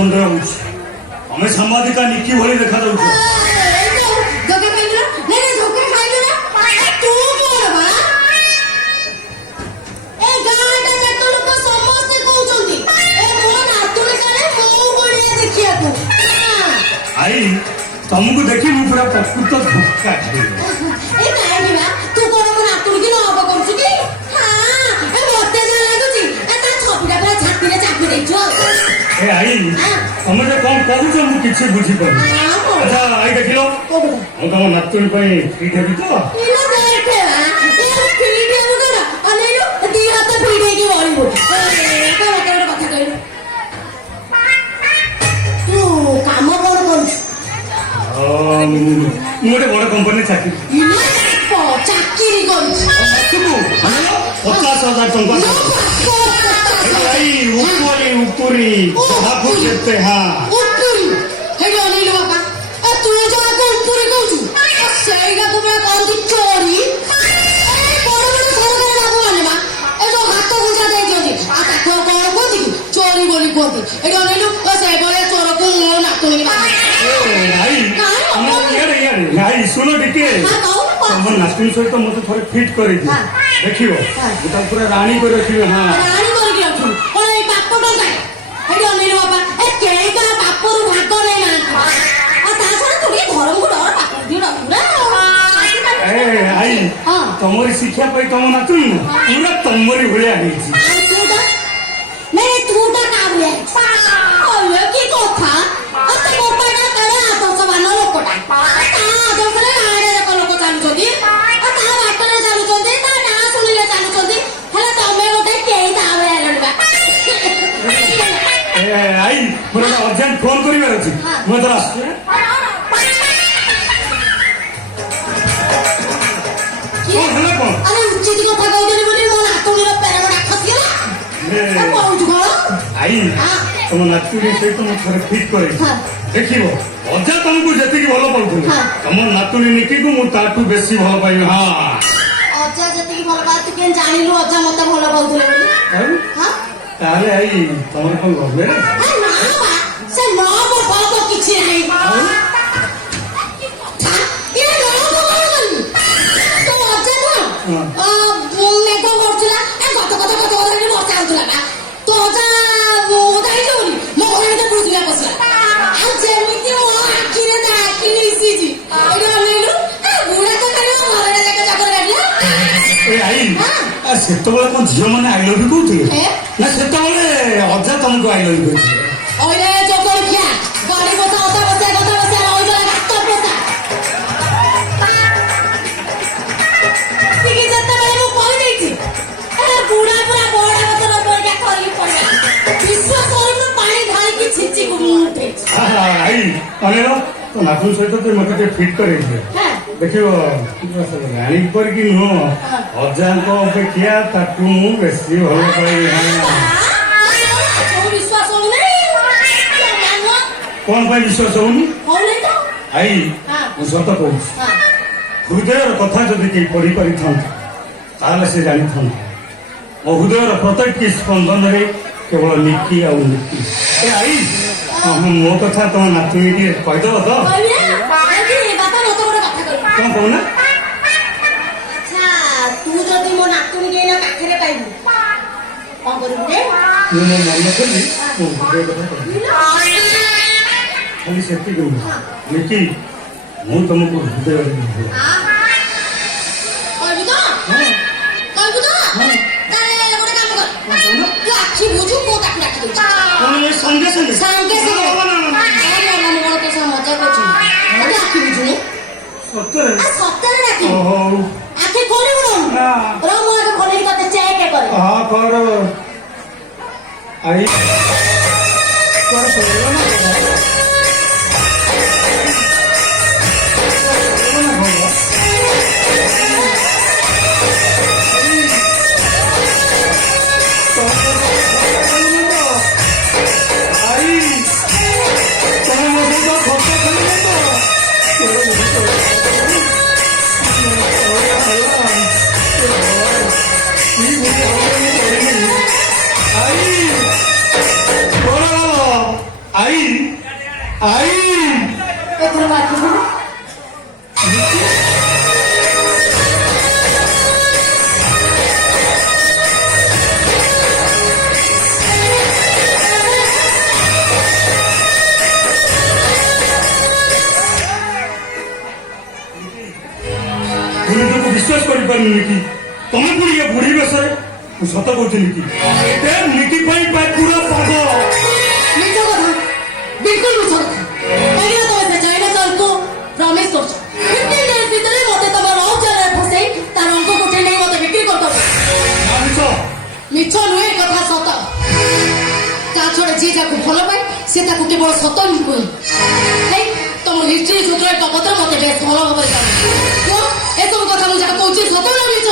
ସନ୍ଦେହ ହେଉଛି ତମେ ସାମ୍ବାଦିକା ନିକି ଭଳି ଦେଖାଯାଉଛ। आई तुमको देखी मु पूरा प्रकृत धक्का आई तुम कौन कहुच मु किसी बुझी पार। अच्छा आई देख लो तुम नातुणी फ्री देवी तो गोटे बड़ कंपनी चाकरी 50,000 टंका उपरी केते हाँ चोरी बोली कहती नाई सुनो टिके तुम नातुणी सहित मत थोड़े फिट कर देख पूरा राणी कर रखिए। हाँ आई तुम शिक्षा पाई तुम नातुणी पूरा तुमरी भाया आई मोर अर्जेंट फोन कर आई तुम नातुणी सहित मुझे फिट कर देख अजा तुमको जी भल पाऊँ तुम नातुणी निकी को मुझे बेसी भल पाइबी। हाँ अजा जी भल पाते जानलु अजा मत भल पाऊँ ताले आई तुम कौन गमे से कौन झील मैंने आई लव यू कहते ना से अजा तुमको आई लव यू आई तो नातुणी सहित मत फिट कर देख राणी पर नुह अजा अपेक्षा ताकू बेसी भल पाइबी। कौन पर विश्वास होनी आई मुझे सत कहूँ हृदय कथा जदि कई पढ़ी पारि था से जानी था मो हृदय प्रत्येक स्पंदन में केवल निकी आ निकी आई मो कथा तुम नातुणी कहीदेव तो कौन कहना तू जदि मो नातुणी के पाखे पाइबू कौन करू मन कली खाली से निकी मु तुमको हृदय संगे संगे सत्तर आखिर खोली खोली चेक कर हाँ कर आई आई आई ଏଥର ବାକି ଶୁଣ ନିଜକୁ ବିଶ୍ୱାସ କରିପାରୁନି କି ତମେ ପୁଣି ଏ ବୁଢୀ ବେଶରେ ମୁଁ ସତ କହୁଥିଲି କି ଏ ନୀତି ପାଇଁ ପୁରା ପାଗ ମିଛ କଥା ବିଲକୁଲ ମିଛ କଥା କାହିଁକିନା ତମେ ସେ ଚାଇନା ଚାଲକୁ ପ୍ରମିଶ କରୁଛ 15 days ଭିତରେ ମତେ ତମ ରହ ଜାଲରେ ଫସେଇ ତା ରଙ୍ଗ କୋଠେଇ ନେଇ ମତେ ବିକ୍ରି କରିଦବ ମିଛ ନୁହେଁ କଥା ସତ ତା ଛଡା ଯିଏ ଯାକୁ ଭଲ ପାଏ ସେ ତାକୁ କେବଳ ସତ ହିଁ କୁହେ ହେଇ ତମ ହିଷ୍ଟ୍ରି ସୂତ୍ରରେ ଟପତ୍ର ମତେ ବେଶ ଭଲ ଭାବରେ ଜାଣେ ଏସବୁ କଥା ମୁଁ ଯାହା କହୁଛି ସତ ନା ମିଛ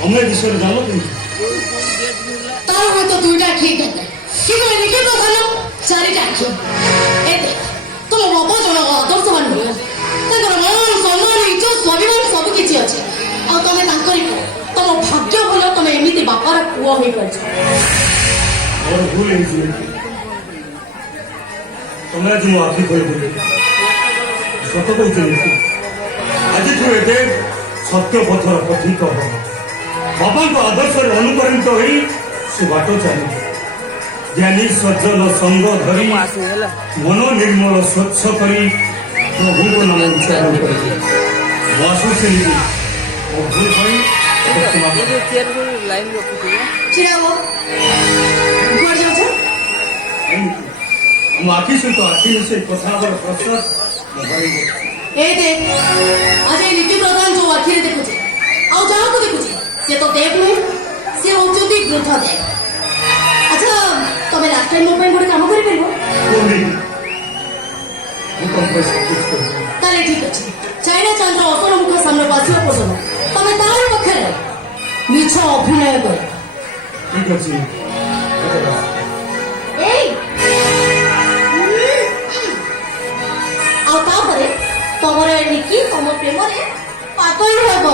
ତମେ ବିଷୟରେ ଜାଣ କିନ୍ତୁ ତାର ହୁଏତ ଦୁଇଟା ଆଖି ହେଇଥାଏ କିନ୍ତୁ ଏଣିକି ପ୍ରଧାନ ଚାରିଟା ଆଖି ଏ ଦେଖ ତୁମ ବାପ ଜଣକ ଆଦର୍ଶବାନ ନୁହେଁ ତାଙ୍କର ମାନ ସମ୍ମାନ ଇଜ୍ଜତ ସ୍ୱାଭିମାନ ସବୁ କିଛି ଅଛି ଆଉ ତମେ ତାଙ୍କରି ପୁଅ ତମ ଭାଗ୍ୟ ଭଲ ତମେ ଏମିତି ବାପାର ପୁଅ ହୋଇପାରିଛ ମୋର ଭୁଲ ହେଇଛି ତମେ ଆଜି ମୋ ଆଖି ଖୋଲିଦେଲି ସତ କହୁଥିଲି ଆଜିଠୁ ଏବେ ସତ୍ୟ ପଥର ପଥିକ ହେବ ବାପାଙ୍କ ଆଦର୍ଶରେ ଅନୁପ୍ରାଣିତ ହୋଇ ସେ ବାଟ ଚାଲିବ ଜ୍ଞାନୀ ସଜ୍ଜନ ସଙ୍ଗ ଧରି ମନ ନିର୍ମଳ ସ୍ୱଚ୍ଛ କରି ପ୍ରଭୁଙ୍କ ନାମ ଉଚ୍ଚାରଣ କରିବେ ମୁଁ ଆସୁଛି ମୋ ଭୁଲ ପାଇଁ ଛିଡ଼ା ହୁଅ କୁଆଡ଼େ ଯାଉଛ ମୋ ଆଖି ସହିତ ଆଖି ମିଶେଇ କଥା ହେବାର ପ୍ରଶ୍ୱାସ ଏ ଦେଖ ଆଜି ଏ ନୀତି ପ୍ରଧାନ ଯୋଉ ଆଖିରେ ଦେଖୁଛି ଆଉ ଯାହାକୁ ଦେଖୁଛି ସେ ତ ଦେବ ନୁହେଁ ସେ ହଉଛନ୍ତି ବୃଦ୍ଧ ଦେବ ଆଚ୍ଛା ତମେ ଲାଷ୍ଟ ଟାଇମ୍ ମୋ ପାଇଁ ଗୋଟେ କାମ କରିପାରିବ ତାହେଲେ ଠିକ ଅଛି ଚାଇନା ଚାନ୍ଦର ଅସଲ ମୁଖ ସାମ୍ନାକୁ ଆସିବା ପର୍ଯ୍ୟନ୍ତ ତମେ ତାର ପକ୍ଷରେ ମିଛ ଅଭିନୟ କର ଠିକ ଅଛି ଏଇ ଆଉ ତାପରେ ତମର ଏଣିକି ତମ ପ୍ରେମରେ ପାଗଳ ହେବ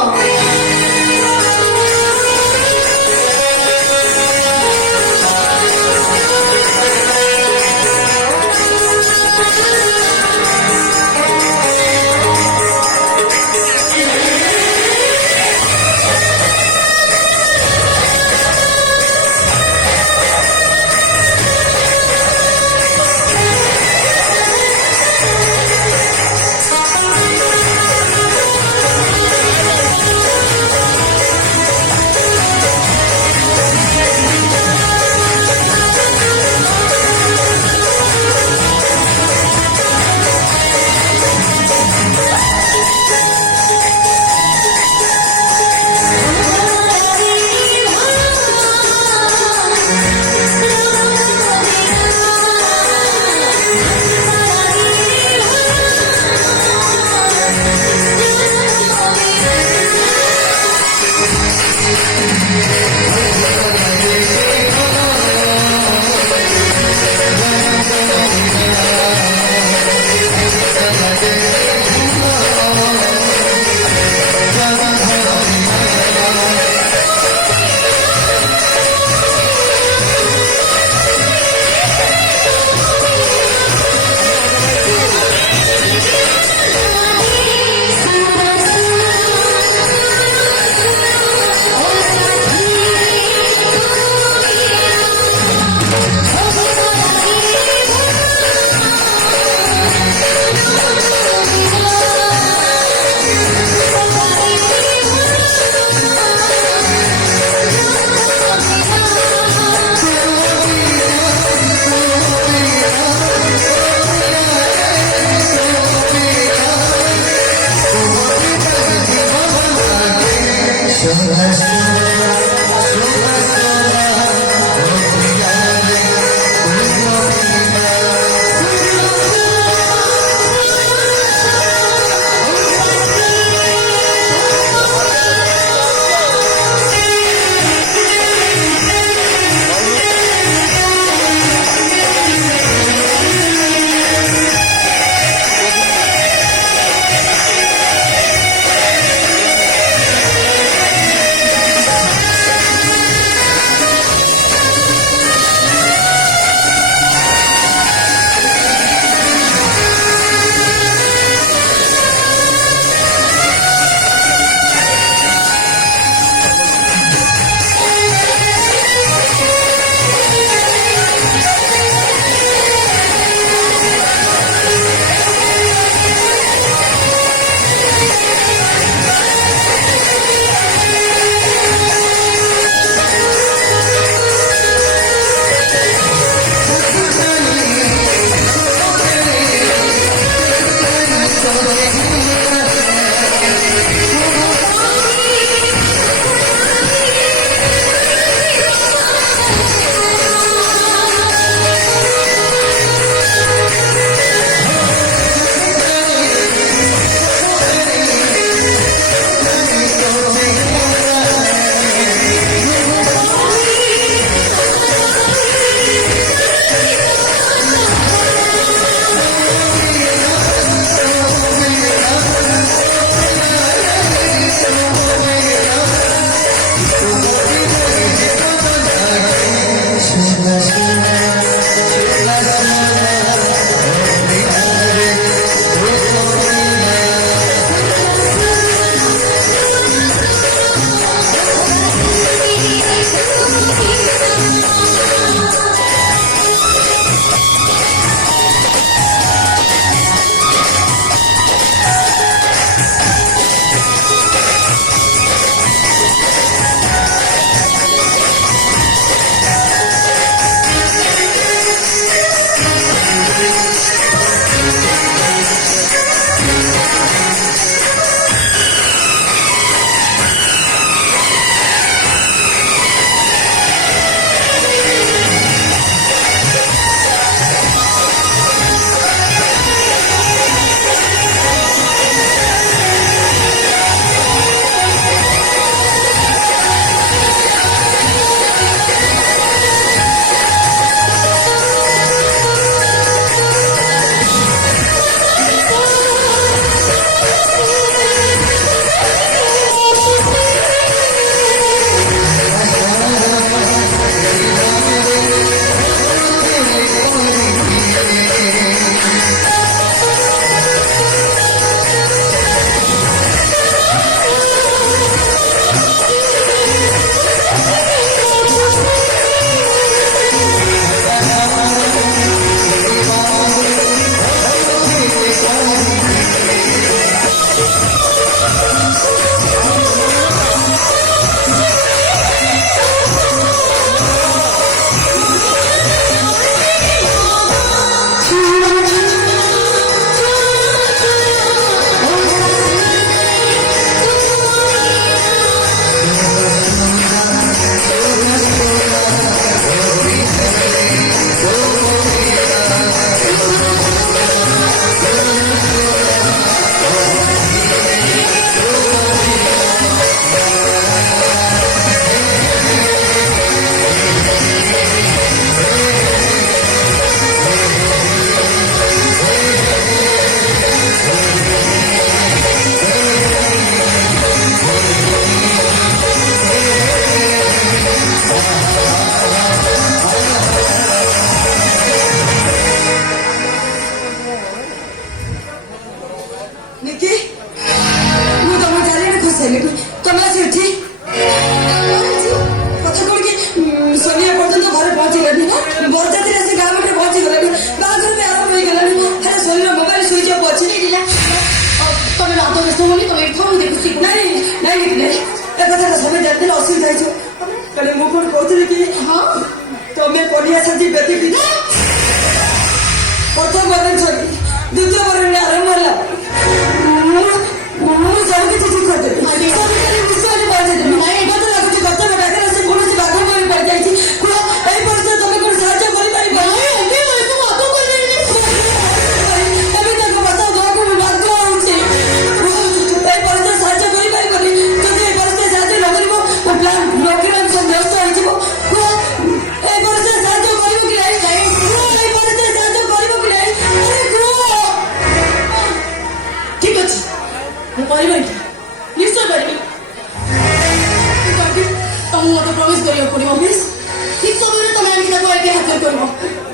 কে হাজির করবো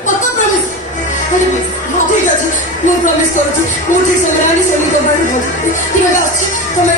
পাক্কা প্রমিস ঠিক আছে ମୁଁ ପ୍ରମିସ୍ କରୁଛି ମୁଁ ଠିକ ସମୟରେ ଆଣି ସେମିତି ତମ ଠିକ ଅଛି ତମେ